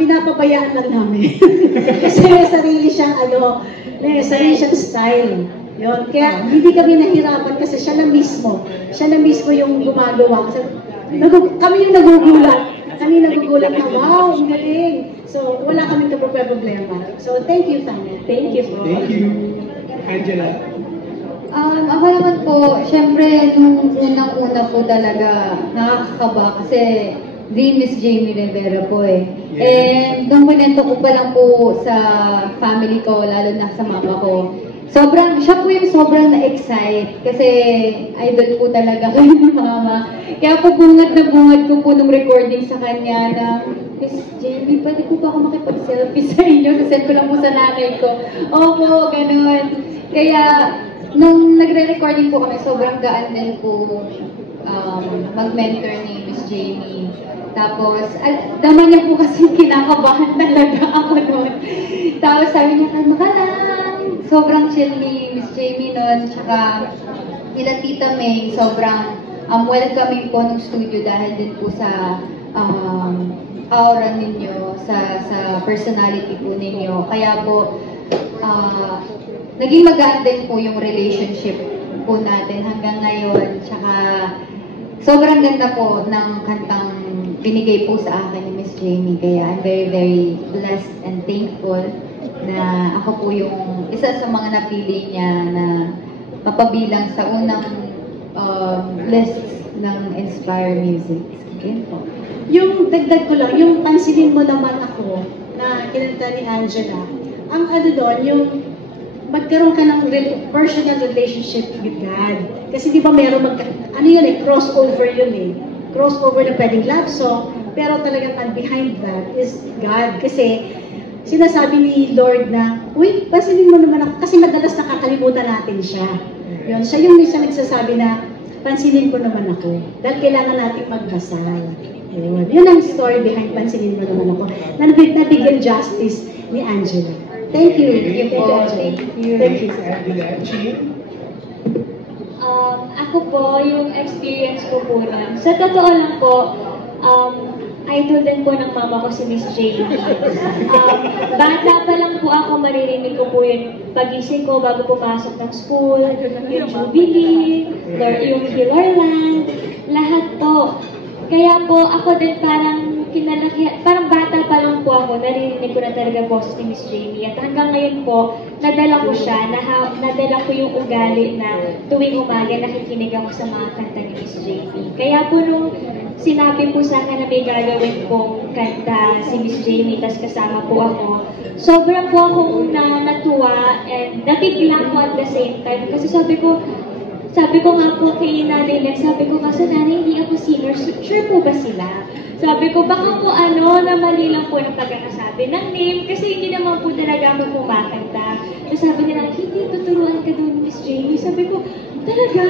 pinapabayaan lang namin. Kasi may sarili siyang, may sarili siyang style. Yun. Kaya hindi kami nahirapan kasi siya na mismo yung gumagawa. Kasi, kami yung nagugulat. Kami nagugulat na, wow, ang galing. So, wala kaming problema. So, thank you, Tanya. Thank you po. Thank you. Angela? Ako naman po, syempre, nung unang-una po talaga, nakakakaba kasi di Miss Jamie Rivera po eh. Yes. And nung kunento ko pa lang po sa family ko, lalo na sa mama ko, siya po yung sobrang na-excite kasi idol po talaga kayo ni mama. Kaya po bungad ko po nung recording sa kanya na, Miss Jamie, pwede po ba ako makipag-selfie sa inyo? Sasend ko lang po sa nanay ko. Opo, ganun. Kaya, nung nagre-recording po kami, sobrang gaan din po mag-mentor ni Miss Jamie. Tapos, naman niya po kasi kinakabahan talaga ako noon. Tapos sabi niya, kalma ka lang. Sobrang chill ni Miss Jamie noon. Tsaka, nila Tita May, sobrang welcoming po ng studio dahil din po sa aura ninyo, sa personality po ninyo. Kaya po, naging magaan din po yung relationship po natin hanggang ngayon. Tsaka, sobrang ganda po ng kantang binigay po sa akin ni Miss Jamie. Kaya I'm very, very blessed and thankful na ako po yung isa sa mga napili niya na mapabilang sa unang list ng Inspire Music. Okay po. Yung dagdag ko lang, yung pansinin mo naman ako na kinanta ni Angela, ang doon, yung magkaroon ka ng personal relationship with God. Kasi di ba meron crossover yun eh. Crossover na pwedeng love song, pero talagang behind that is God. Kasi sinasabi ni Lord na, uy, pansinin mo naman ako, kasi madalas nakakalimutan natin siya. Yun, siya yung minsan nagsasabi na, pansinin ko naman ako, dahil kailangan natin magdasal. Yun ang story behind pansinin mo naman ako. Nabigyan justice ni Angela. Thank you. Thank you. Thank you. Angela, Jean? Ako po, yung experience ko po lang. Sa totoo lang po, idol din po ng mama ko si Miss Jamie. Bata pa lang po ako, maririnig ko po yung pagising ko bago pumasok ng school, yung Jubilee, yung Hillerland, lahat po. Kaya po ako din parang bata pa lang po ako, naririnig ko na talaga boses ni Miss Jamie. At hanggang ngayon po, nadala ko siya, nadala ko yung ugali na tuwing umaga nakikinig ako sa mga kanta ni Miss Jamie. Kaya po nung sinabi po sa akin na may gagawin pong kanta si Miss Jamie, tas kasama po ako, sobrang po akong natuwa and nabigla ko at the same time. Kasi sabi ko nga po kay Nanay Len, sabi ko kasi Nanay, hindi ako singer, sure po ba sila? Sabi ko, baka po na mali lang po ng pagkakasabi ng name, kasi hindi naman po talaga ako kumakanta. So sabi nila, hindi, tuturuan ka doon, Miss Jamie. Sabi ko, talaga?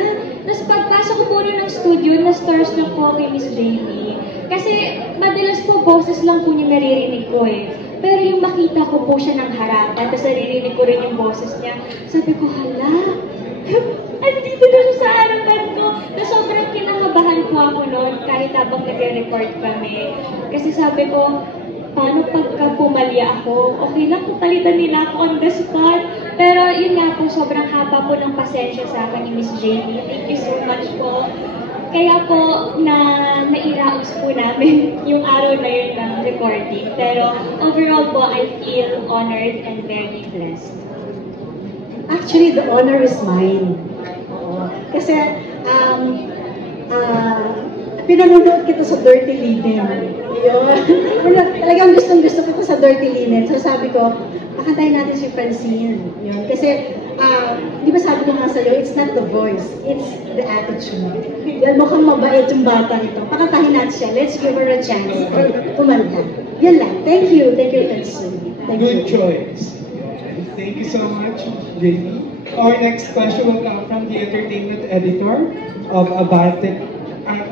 Tapos pagpasok ko po ng studio, na-stars lang po kay Miss Jamie. Kasi madalas po, boses lang po niya naririnig ko eh. Pero yung makita ko po siya ng harapan, tapos naririnig ko rin yung boses niya, sabi ko, hala, andito na siya sa harapan ko. Na sobrang kinakabahan po ako noon kahit habang nagre-record kami. Kasi sabi ko, paano pagka pumalya ako? Okay lang kung palitan nila ako on the spot. Pero yun nga po, sobrang haba po ng pasensya sa akin ni Miss Jamie. Thank you so much po. Kaya po, nairaos po namin yung araw na yun ng recording. Pero overall po, I feel honored and very blessed. Actually, the honor is mine. Kasi, pinanonood kita sa Dirty Linen. Talagang gustong-gusto ko sa Dirty Linen. So sabi ko, pakantayin natin si Francine. Yun. Kasi, di ba sabi ko nga sa'yo, it's not the voice, it's the attitude. Dahil mukhang mabait yung bata ito. Pakantahin natin siya. Let's give her a chance. Kumanta. Yan lang. Thank you, Francine. Good choice. Thank you so much, Jamie. Our next question will come from the entertainment editor of Abante, ang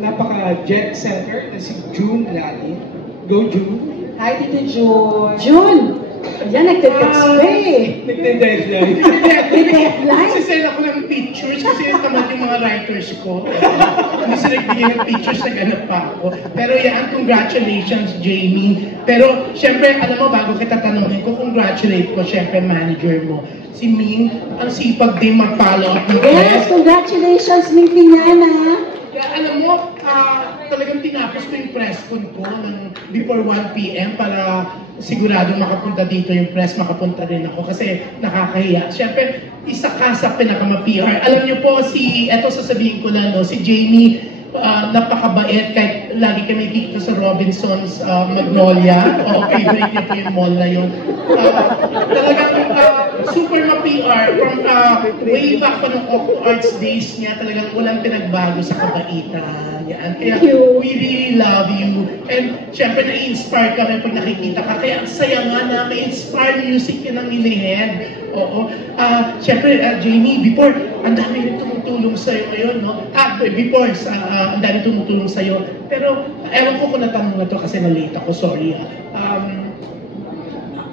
napaka-jet setter na si June Lali. Go, June. Hi, Tito June. June! Yan, nagtitext ko eh. Nagde-deadline. Deadline? Sisend ako ng pictures kasi tamad yung mga writers ko. Hindi sila nagbigay ng pictures, nag-anap pa ako. Pero yan, congratulations, Jamie. Pero, syempre, alam mo, bago kita tanongin ko, congratulate ko, syempre, manager mo. Si Ming, ang sipag din mag-follow up ng Yes, congratulations, Ming Piñana. Kaya alam mo, talagang tinapos ko yung press con ko before 1 p.m. para sigurado makapunta dito yung press, makapunta rin ako kasi nakakahiya. Siyempre, isa ka sa pinaka-PR. Alam niyo po, eto sasabihin ko lang, no, si Jamie, napakabait kahit lagi kami kikita sa Robinson's Magnolia. Favorite niya po yung mall na yun. Talagang super ma-PR from way back pa ng Arts Days niya, talagang walang pinagbago sa kabaitan. Yan. Kaya we really love you. And syempre na-inspire kami pag nakikita ka. Kaya ang saya nga na may inspire music yan ang inihead. Oo. Syempre, Jamie, before, ang dami rin tumutulong sa'yo ngayon, no? Before, ang dami tumutulong sa'yo. Pero, ewan ko kung natanong na to kasi na-late ako, sorry.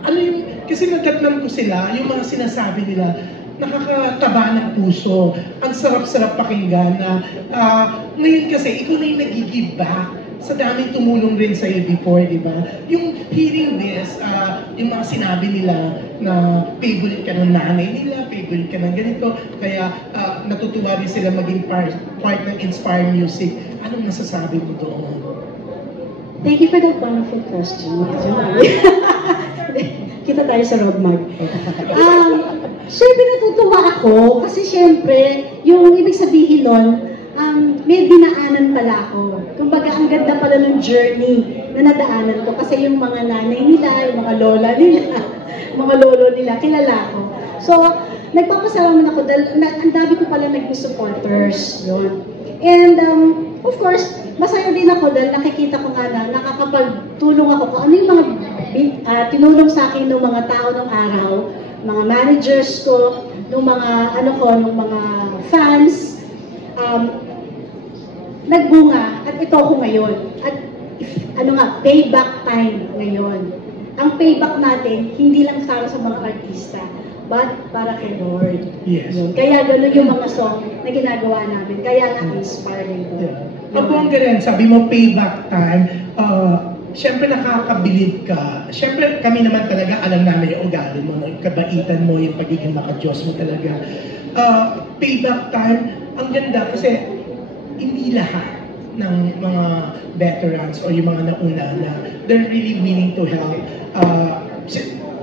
Ano yung, kasi nadatnan ko sila, yung mga sinasabi nila, nakakataba ng puso. Ang sarap-sarap pakinggan na ngayon kasi, ikaw na yung nag-give back sa daming tumulong rin sa'yo before, di ba? Yung hearing this, yung mga sinabi nila na favorite ka ng nanay nila, favorite ka ng ganito, kaya natutuwa rin sila maging part ng Inspire Music. Anong masasabi mo doon? Thank you for that wonderful question. Kita tayo sa road mark. Siyempre natutuwa ako kasi siyempre, yung ibig sabihin nun, may dinaanan pala ako. Kumbaga, ang ganda pala ng journey na nadaanan ko kasi yung mga nanay nila, yung mga lola nila, mga lolo nila, kilala ko. So, nagpapasalamat ako dahil ang dami ko pala naging supporters. Yun. And, of course, masaya din ako dahil nakikita ko nga na nakakapagtulong ako kung ano yung mga tinulong sa akin ng mga tao ng araw, mga managers ko, ng mga ng mga fans, nagbunga at ito ako ngayon. At payback time ngayon. Ang payback natin, hindi lang para sa mga artista, but para kay Lord. Yes. Yun. Kaya gano'n yung mga song na ginagawa namin. Kaya na-inspire ko. Ang bongga rin, sabi mo payback time, siyempre nakakabilib ka. Siyempre kami naman talaga alam namin yung ugali mo, yung kabaitan mo, yung pagiging makadiyos mo talaga. Payback time, ang ganda kasi hindi lahat ng mga veterans o yung mga nauna na they're really willing to help.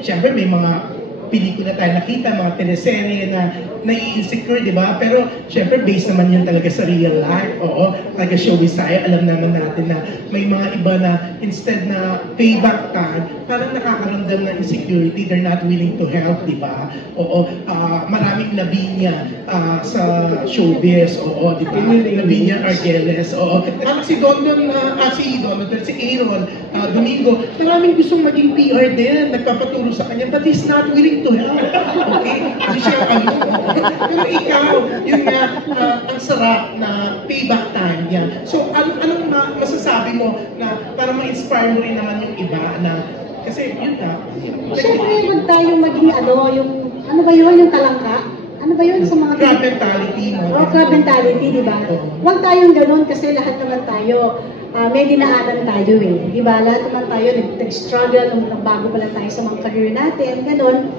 Siyempre may mga pelikula tayo nakita, mga teleserye na nai-insecure, di ba? Pero, syempre, based naman yun talaga sa real life. Oo, talaga showbiz tayo, alam naman natin na may mga iba na instead na payback time, parang nakakaramdam ng insecurity, they're not willing to help, di ba? Oo, maraming Lavinia sa showbiz, oo, di ba? Lavinia Argeles, oo. Si Aaron Domingo, maraming gustong maging PR din, nagpapaturo sa kanya, but he's not willing to help. Okay? Hindi siya pero ikaw, yun nga, ang sarap na payback time yan. So, anong masasabi mo na para ma-inspire mo rin naman yung iba na, kasi yun na. Siyempre, huwag tayong maging ano ba yun, yung talangka? Ano ba yun sa mga... Crab mentality. Crab mentality, di ba? Huwag tayong ganun kasi lahat naman tayo, may dinaanan tayo eh. Di ba? Lahat naman tayo nag-struggle nung bago pa lang tayo sa mga career natin, ganun.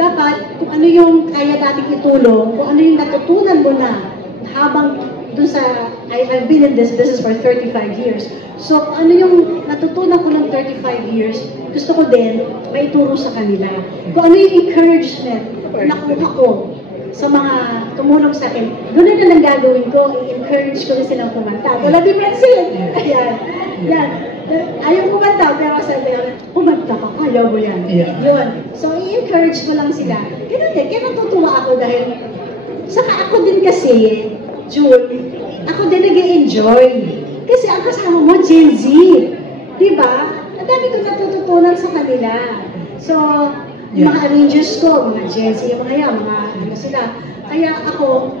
Dapat, kung ano yung kaya natin itulong, kung ano yung natutunan mo na habang dun sa, I've been in this business for 35 years. So, ano yung natutunan ko ng 35 years, gusto ko din maituro sa kanila. Kung ano yung encouragement na nakuha ko sa mga tumulong sa akin, ganoon na lang gagawin ko, i-encourage ko na silang kumanta. Wala difference yun. Ayan. Yan. Ayaw kumanta, pero sabi ko, kumanta ka, kaya mo yan. Yeah. Yun. So, i-encourage ko lang sila. Ganun din. Kaya natutuwa ako dahil, saka ako din kasi, June, ako din nag-enjoy. Kasi ang kasama mo, Gen Z. Diba? Ang dami ko natututunan sa kanila. So, yung mga arrangers ko, mga Gen Z, yung mga yan, mga ano sila. Kaya ako,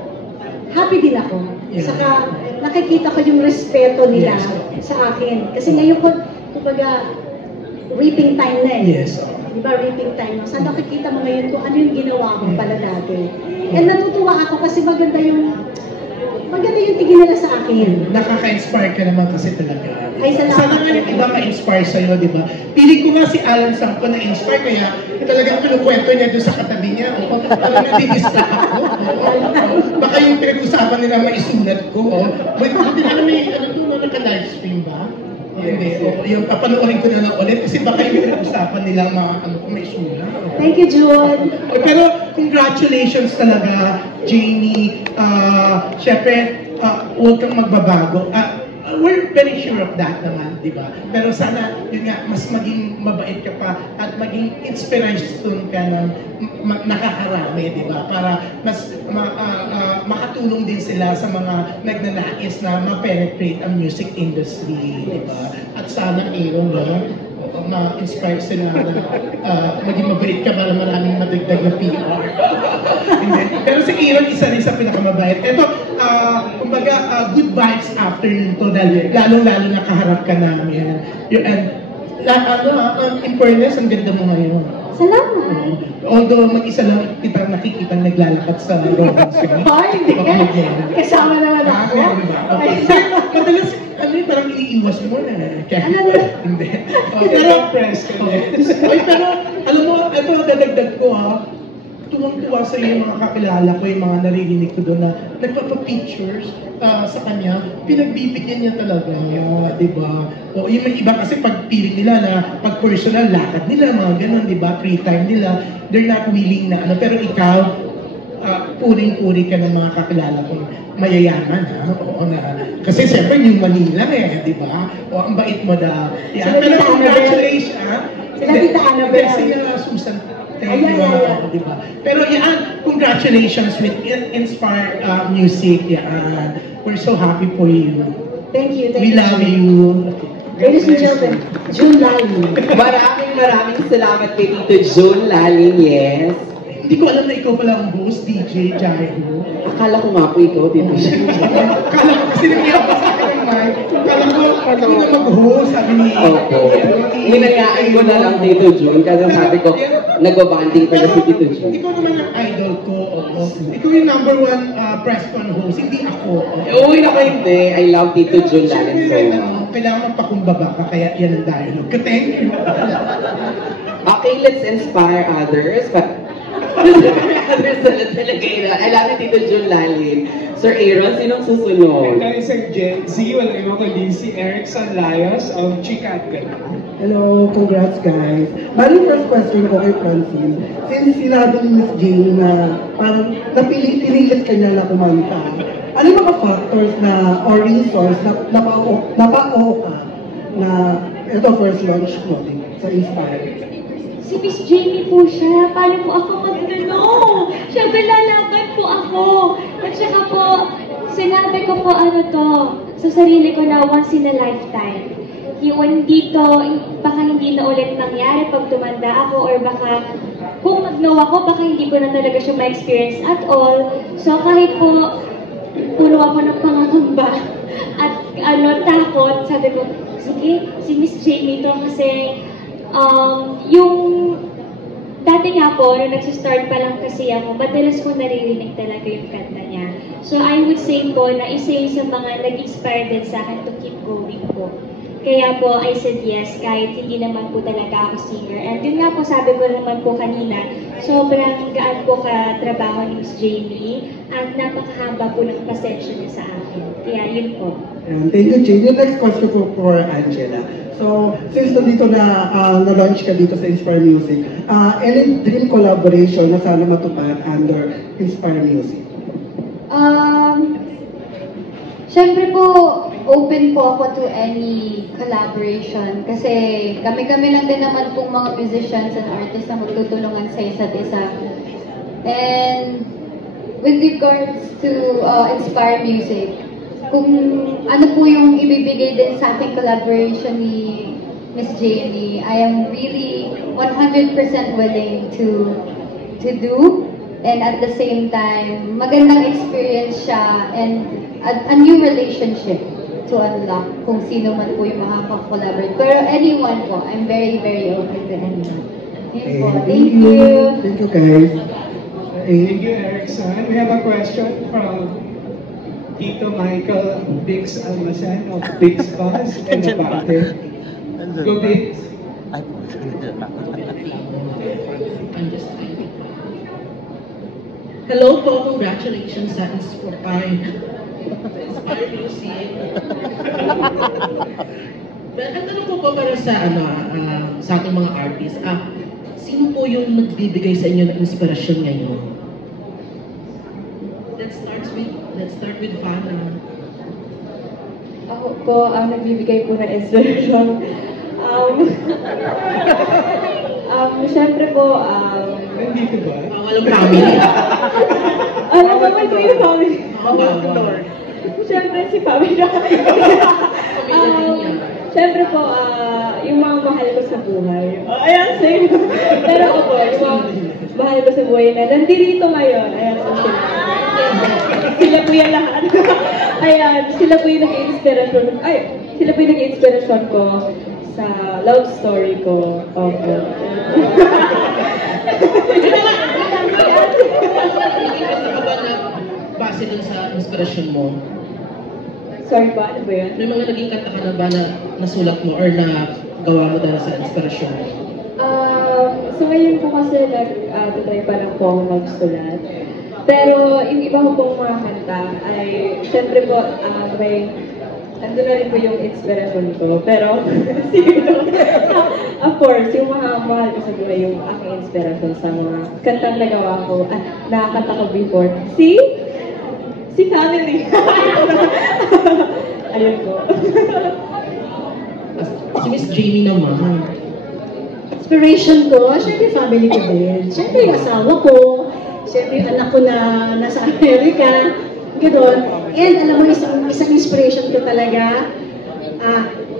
happy din ako. Yeah. Saka, nakikita ko yung respeto nila sa akin. Kasi ngayon ko, kumbaga, reaping time na eh. Yes. Di ba, reaping time mo. Saan nakikita mo ngayon kung ano yung ginawa mo pala dati. And natutuwa ako kasi maganda yung tingin nila sa akin. Nakaka-inspire ka naman kasi talaga. Ay, salamat. Sana nga yung iba ma-inspire sa'yo, di ba? Pili ko nga si Alan Sampo na-inspire, kaya talagang kinukwento niya doon sa katabi niya. O, talagang nadidistract ako. Baka yung pinag-usapan nila maisulat ko. Buti na may, doon, naka-livestream ba? Hindi. Yung papanoorin ko na lang ulit kasi baka yung pinag-usapan nila maisulat. Thank you, June. Pero congratulations talaga, Jamie. Siyempre, huwag kang magbabago. We're very sure of that naman, di ba? Pero sana, yun nga, mas maging mabait ka pa at maging inspiration ka ng nakakarami, di ba? Para mas makatulong din sila sa mga nagnanais na ma-penetrate ang music industry, di ba? At sana, Aaron, ma-inspire sila na maging mabait ka para maraming madagdag na PR. Pero si Aaron, isa rin sa pinakamabait. Ito, kumbaga, good vibes afternoon to dahil lalong-lalo nakaharap ka namin. In fairness, ang ganda mo ngayon. Salamat. Although mag-isa lang kita nakikita naglalakad sa Robins ko. Hindi. Kasama naman ako. Madalas, parang iniiwas mo na. Hindi. Pero, alam mo, ito dadagdag ko tuwang-tuwa sa yung mga kakilala ko, yung mga naririnig ko doon na nagpapa-pictures sa kanya, pinagbibigyan niya talaga, di ba? O yung may iba kasi pag piling nila na pag personal, lakad nila, mga ganun, di ba? Free time nila, they're not willing na pero ikaw, puring-puri ka ng mga kakilala ko, mayayaman, Oo na. Kasi siyempre, New Manila di ba? O ang bait mo daw. Pero congratulations, Sila Tita Annabelle. Sila Susan. Diba? Pero congratulations with Inspire Music. We're so happy for you. Thank you. We love you. Ladies and gentlemen, June Lalim. Maraming salamat kay Tito June Lalim, yes. Hindi ko alam na ikaw pala ang host, DJ Jaiho. Akala ko nga po ikaw, Tito June. Akala ko kasi nangyayap pa sa akin ng mic. Akala ko, hindi na mag-host, sabi ni Opo. Hinayaan ko na lang, Tito June, kasi sabi ko, nagbabanding pala si Tito June. Ikaw naman ang idol ko, Ikaw yung number 1 press con host, hindi ako. Uy, naku hindi. I love Tito June Lalim so much. Kailangan magpakumbaba ka, kaya yan ang dialogue. Thank you. Okay, let's inspire others. Others talaga yun. I love you, Tito June Lalim. Sir Aaron, sinong susunod? Tayo sa Gen Z, wala naman kundi si Eric Sanlayos of Chicat. Hello, congrats guys. Bali first question ko kay Francine. Since sinabi ni Miss Jane na parang pinilit ka niya na kumanta, ano yung mga factors na or resource na napao ka na ito first launch mo sa Inspire? Si Miss Jamie po siya. Paano po ako magano? Siyempre lalaban po ako. At saka po, sinabi ko po sa sarili ko na once in a lifetime. Yung dito, baka hindi na ulit nangyari pag tumanda ako or baka kung mag-know ako, baka hindi ko na talaga siya ma-experience at all. So kahit po puno ako ng pangangamba at takot, sabi ko, sige, si Miss Jamie to kasi yung dati nga po, nung nagsistart pa lang kasi ako, madalas ko naririnig talaga yung kanta niya. So I would say po na isa yung sa mga nag-inspire din sa akin to keep going po. Kaya po, I said yes, kahit hindi naman po talaga ako singer. And yun nga po, sabi ko naman po kanina, sobrang gaan po ka-trabaho ni Miss Jamie at napakahaba po ng pasensya niya sa akin. Kaya yun po. Thank you, Jane. Yung next question ko for Angela. So, since nandito na-launch ka dito sa Inspire Music, any dream collaboration na sana matupad under Inspire Music? Siyempre po, open po ako to any collaboration kasi kami-kami lang din naman pong mga musicians and artists na magtutulungan sa isa't isa. And with regards to Inspire Music, kung ano po yung ibibigay din sa ating collaboration ni Miss Jamie, I am really 100% willing to do, and at the same time, magandang experience siya and a new relationship to unlock kung sino man po yung makaka-collaborate. Pero anyone po, I'm very, very open to anyone. Yun po. Thank you. Thank you, guys. Thank you, Erickson. We have a question from Tito Michael Biggs Almacen of Biggs Bus and Abante. Go Biggs. Hello po, congratulations sa Inspire Music. Ang tanong ko po para sa sa ating mga artists, sino po yung nagbibigay sa inyo ng inspirasyon ngayon? Let's start with Fana. Ako po ang nagbibigay po ng inspiration. Siyempre po, Nandito ba? Walang family. alam naman ko yung family. Siyempre si Pamela. Siyempre po, yung mga mahal ko sa buhay. Ayan, same. Pero ako po, yung mga mahal ko sa buhay na nandito ngayon. Ayan, so sila po yung lahat. Ayan, sila po yung nag-inspirasyon. Sila po yung nag-inspirasyon ko sa love story ko. Okay. Base dun sa inspirasyon mo, Sorry pa, ano ba yun? may mga naging kanta ka na ba na nasulat mo or na gawa mo dahil sa inspirasyon mo? So ngayon po kasi nag-try pa lang po ako magsulat. Pero yung iba ko pong mga kanta ay, syempre po, andun na rin po yung inspiration ko. Pero, siguro, of course, yung mga mahal ko sa buhay yung aking inspiration sa mga kantang nagawa ko, nakakanta ko before. Si family. Ayun po. Si Miss Jamie naman. Inspiration ko, syempre family ko din. Syempre yung asawa ko, syempre yung anak ko na nasa Amerika, gano'n. And alam mo, isang inspiration ko talaga,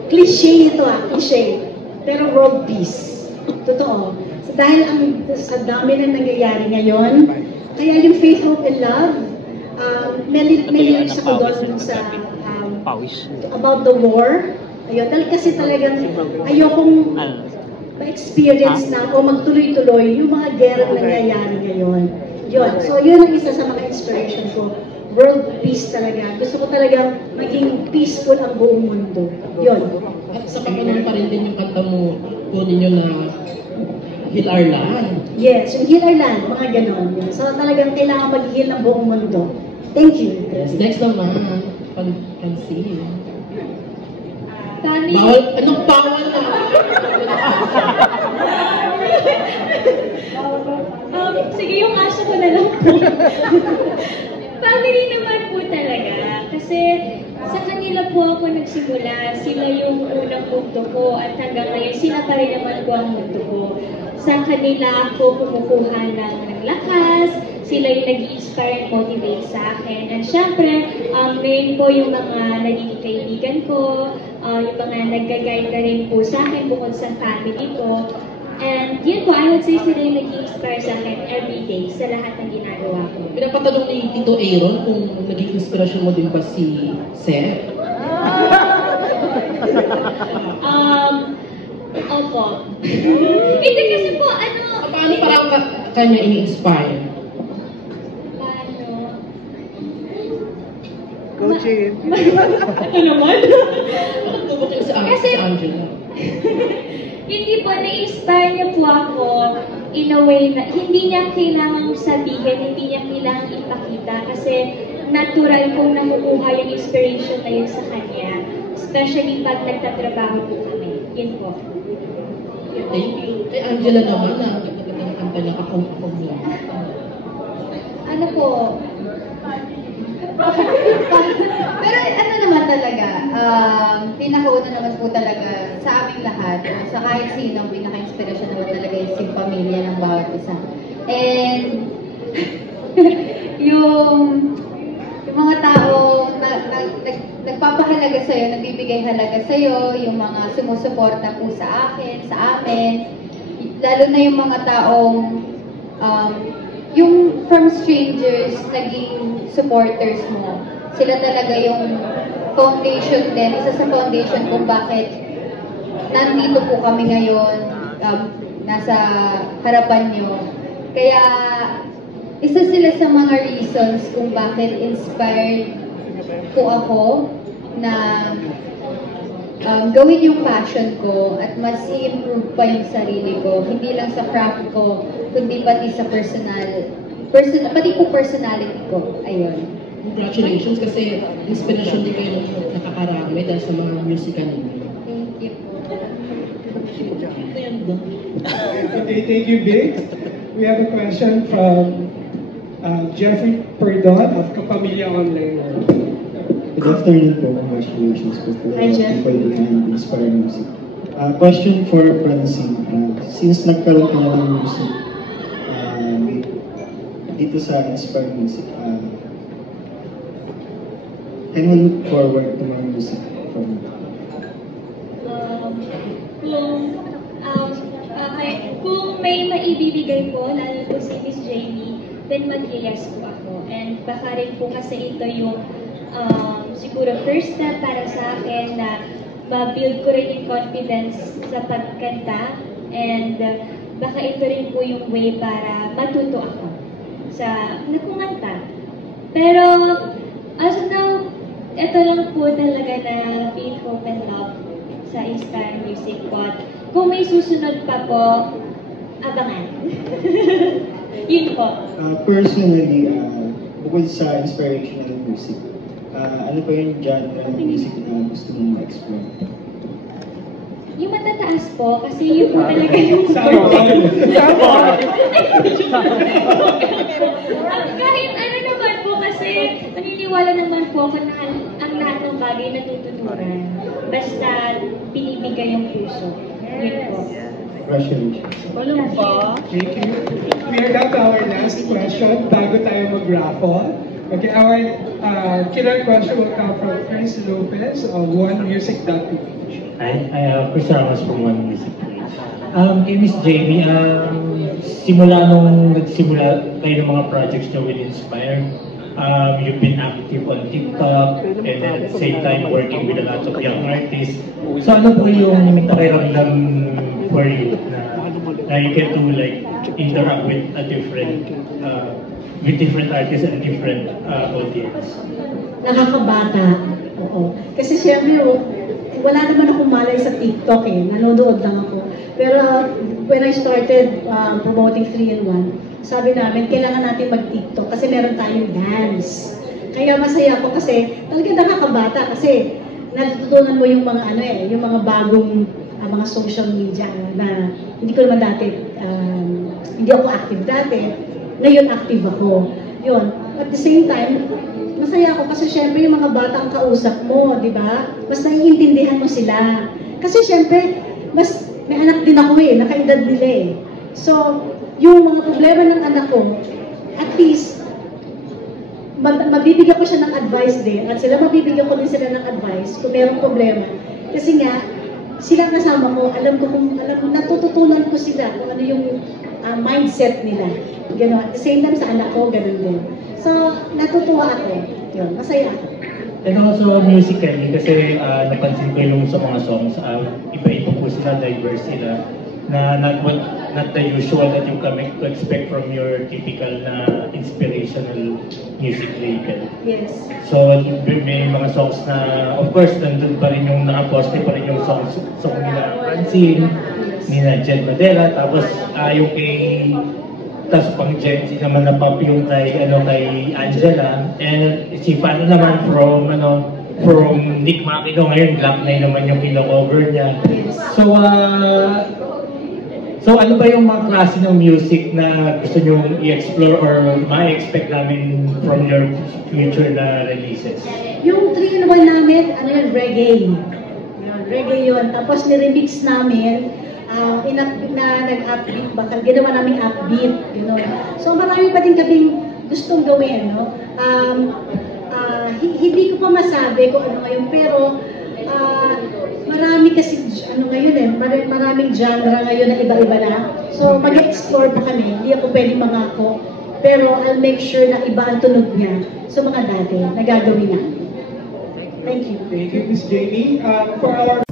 cliche ito cliche. Pero world peace. Totoo. So dahil sa dami na nangyayari ngayon, kaya yung faith, hope, and love, may lyrics ako doon sa about the war. Ayun, dahil kasi talagang ayokong ma-experience na o magtuloy-tuloy yung mga gera na nangyayari ngayon. Yun. So, yun ang isa sa mga inspiration ko. World peace talaga. Gusto ko talaga maging peaceful ang buong mundo. Yun. At sa kapanon pa rin din yung kanta mo po ninyo na Hilarlan. Yes, yung heal our land, mga ganon. Yun. So, talagang kailangan mag-heal ng buong mundo. Thank you. Yes, next naman, Pansin. Family. Bawal, anong bawal na? Sige, yung aso ko na lang po. Family naman po talaga. Kasi sa kanila po ako nagsimula. Sila yung unang mundo ko at hanggang ngayon sila pa rin naman po ang mundo ko. Sa kanila ako kumukuha ng lakas. Sila yung nag-i-inspire and motivate sa akin. And syempre, ngayon po yung mga naging kaibigan ko, yung mga nag-guide na rin po sa akin bukod sa family ko. And yun po, I would say sila yung nag-i-inspire sa akin every day sa lahat ng ginagawa ko. Pinapatanong ni Tito Aaron kung naging inspirasyon mo din ba si Seth? Opo. Hindi kasi po, Paano parang kanya ini-inspire? Paano? Coaching. Ano naman? Bakit tubok sa Kasi- Angela? Hindi po, na-inspire niya po ako in a way na hindi niya kailangang sabihin, hindi niya kailangang ipakita kasi natural po nakukuha yung inspiration na yun sa kanya. Especially pag nagtatrabaho po kami. Yun po. Thank you. Kay Angela naman na nagkakita ng kanta niya kakong niya. Ano po? Pero ano naman talaga, pinakauna naman po talaga sa aming lahat, sa kahit sino, ang pinaka-inspirasyon naman talaga is yung pamilya ng bawat isa. And yung mga tao nagpapahalaga sa'yo, nagbibigay halaga sa'yo, yung mga sumusuporta po sa akin, sa amin, lalo na yung mga taong yung from strangers, naging supporters mo. Sila talaga yung foundation din, isa sa foundation kung bakit nandito po kami ngayon, nasa harapan nyo. Kaya, isa sila sa mga reasons kung bakit inspired po ako na gawin yung passion ko at mas i-improve pa yung sarili ko. Hindi lang sa craft ko, kundi pati sa pati po personality ko. Ayun. Congratulations kasi inspiration din kayo ng nakakarami dahil sa mga musical ninyo. Thank you po. Okay, thank you, Vic. We have a question from Jeffrey Perdon of Kapamilya Online. Good afternoon po. Congratulations po for Hi, Jeff. behind Inspire Music. Question for Francine. Since nagkaroon ka na ng music dito sa Inspire Music, can we look forward to more music from you? Kung may maibibigay po, lalo po si Miss Jamie, then mag-yes po ako. And baka rin po kasi ito yung siguro first step para sa akin na ma-build ko rin yung confidence sa pagkanta. And baka ito rin po yung way para matuto ako sa kumanta. Pero as of now, ito lang po talaga na faith, hope, and love sa Inspire Music Pod. Kung may susunod pa po, abangan. Yun po. Personally, bukod sa inspirational music, ano pa yung genre ng music na gusto mong ma-explore? Yung matataas po, kasi yun po talaga yung kahit ano naman po, kasi naniniwala naman po ako na ang lahat ng bagay natututunan. Basta binibigay yung puso. Yun po. Congratulations. Thank you. We are down to our last question bago tayo mag-raffle. Okay, our killer question will come from Chris Lopez of OneMusic.ph. I Chris Ramos from OneMusic. Kay Miss Jamie, simula nung nagsimula kayo ng mga projects nyo with Inspire, you've been active on TikTok and then at the same time working with a lot of young artists. So ano po yung nakiramdam for you na you get to like interact with a different artists and different audience? Nakakabata. Oo. Kasi siyempre, wala naman akong malay sa TikTok eh. Nanonood lang ako. Pero when I started promoting 3-in-1, sabi namin, kailangan natin mag-TikTok kasi meron tayong dance. Kaya masaya ako kasi talaga nakakabata kasi natutunan mo yung mga yung mga bagong mga social media na hindi ko naman dati, hindi ako active dati. Ngayon active ako. Yun. At the same time, masaya ako kasi syempre yung mga batang kausap mo, di ba? Mas naiintindihan mo sila. Kasi syempre, mas may anak din ako eh, nakaedad nila eh. So, yung mga problema ng anak ko, at least, mabibigyan ko siya ng advice din, at sila mabibigyan ko din sila ng advice kung mayroong problema. Kasi nga, sila kasama ko, alam ko, natututunan ko sila kung ano yung mindset nila. Gano'n. At the same time, sa anak ko, gano'n din. So, natutuwa ako. Yun, masaya ako. And also musically, kasi napansin ko yung sa mga songs, iba-iba po sila, diverse sila, na not the usual that you can expect from your typical na inspirational music label. Yes. So, may mga songs na, of course, nandun pa rin yung nakaposte pa rin yung song nila Francine, nila Jen Madera, tapos yung kay tapos pang Gen Z naman na pop yung kay Angela, and si Fano naman from Nick Makino, ngayon Glock 9 naman yung kino-cover niya. So ano ba yung mga klase ng music na gusto nyo i-explore or ma-expect namin from your future na releases? Yung 3-in-1 namin, reggae. Reggae yun. Tapos ni-remix namin, nag-upbeat, baka ginawa namin upbeat, gano'n. So marami pa din kaming gustong gawin, no? Hindi ko pa masabi kung ano ngayon, pero marami kasi, ngayon maraming genre ngayon na iba-iba na. So mag-explore pa kami, hindi ako pwedeng mangako, pero I'll make sure na iba ang tunog niya sa mga dati na gagawin namin. Thank you. Thank you, Miss Jamie. For our